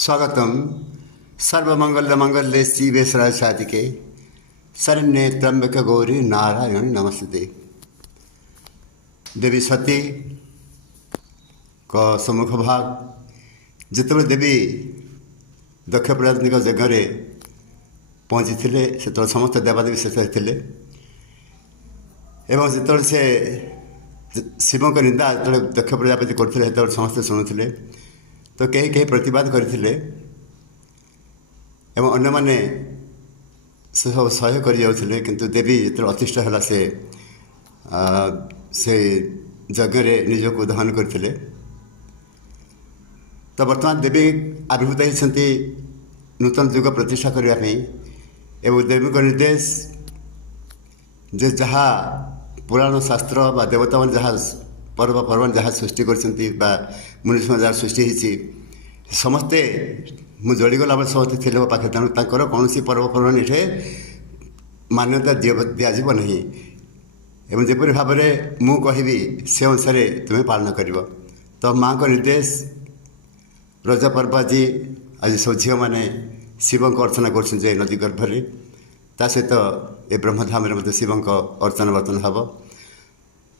स्वागतम सर्वमंगल मंगल्ये शिवे सरस्वतीके शरण्ये त्र्यंबक गौरी नारायण नमस्ते। देवी सती का सम्मुख भाग जिते देवी दक्ष प्रजापति जगह पहुँची से समस्त देवादेवी शेष थे एवं जिते से शिव को निंदा जो दक्ष प्रजापति करते समस्ते शुणुले तो कहीं कहीं प्रतिवाद करते एवं अन्य माने सब सह्य कर जाऊे किंतु देवी जो अतिष्ठ है से यज्ञ निजक दहन करते तो बर्तमान देवी आविर्भूत होती नूतन युग प्रतिष्ठा करने एवं देवी का निर्देश जे जहाँ पुराण शास्त्र बा देवता मैंने जहाँ पर्वपर्वाणी जहाँ सृष्टि कर मनुष्य जहाँ सृष्टि होती समस्ते मुझे जोड़ीगला बेले समस्ते थे मो पाखे तेणु तर कौन पर्वपर्वाणी ये मान्यता दिज्व नहीं एवं जपरी भाव में मु कहबी से अनुसार तुम्हें पालन कर तो माँ को निर्देश रज पर्व आज आज सब झील मैंने शिव को अर्चना कर नदी गर्भर ता सहित ए ब्रह्मधाम शिव को अर्चना वर्तन हम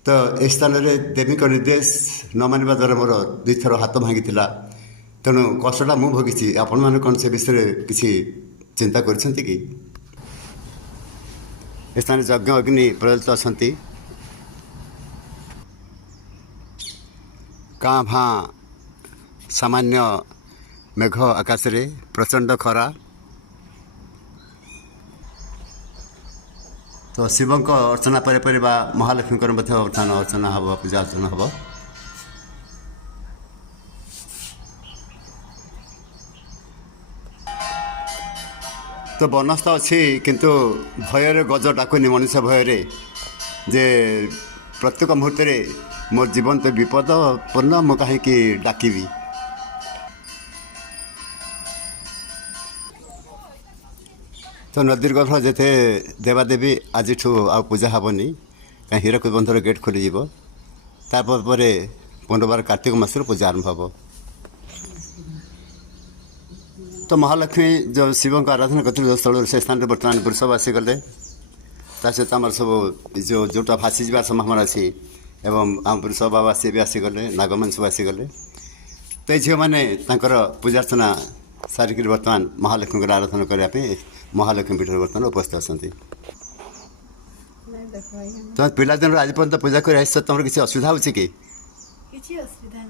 तो ए स्थान में देवी को निर्देश न मानवा द्वारा मोर दुई थर हाथ भांगी तेणु कष्टा मु भोगी आपण मैंने कौन से विषय किसी चिंता कर स्थान यज्ञ अग्नि प्रज्वलित अच्छा काँ भाँ सामान्य मेघ आकाश रे प्रचंड खरा तो शिव को अर्चना पर महालक्ष्मी बर्तमान अर्चना हम पूजा अर्चना हम तो बनस्थ अच्छी किंतु भयर गज डाकुनि मनुष्य भयर जे प्रत्येक मुहूर्त मोर जीवन तो विपदपूर्ण मु कहीं डाकबी तो नदी गर्भ जेते देवादेवी आज आ पूजा हेनी कहीं हीरक बंधर गेट खोल तापर पुनर्बार कार्तिक मासर पूजा आरंभ हम तो महालक्ष्मी जो शिव को आराधना करते स्थल से स्थान बर्तमान वृषभ आसीगले सहित आम सब जो जोटा भासी जा संभावना अच्छी एवं आम वृषभ बाबा सी भी आसीगले नागमान सब आसीगले तो झील मैंने पूजार्चना सारिक बर्तमान महालक्ष्मी को आराधना करने महालक्ष्मी पीठ बर्तमान उपस्थित अच्छा तुम पिलादिन आज पर्यटन पूजा कर तुम किसी असुविधा हो किसी असुविधा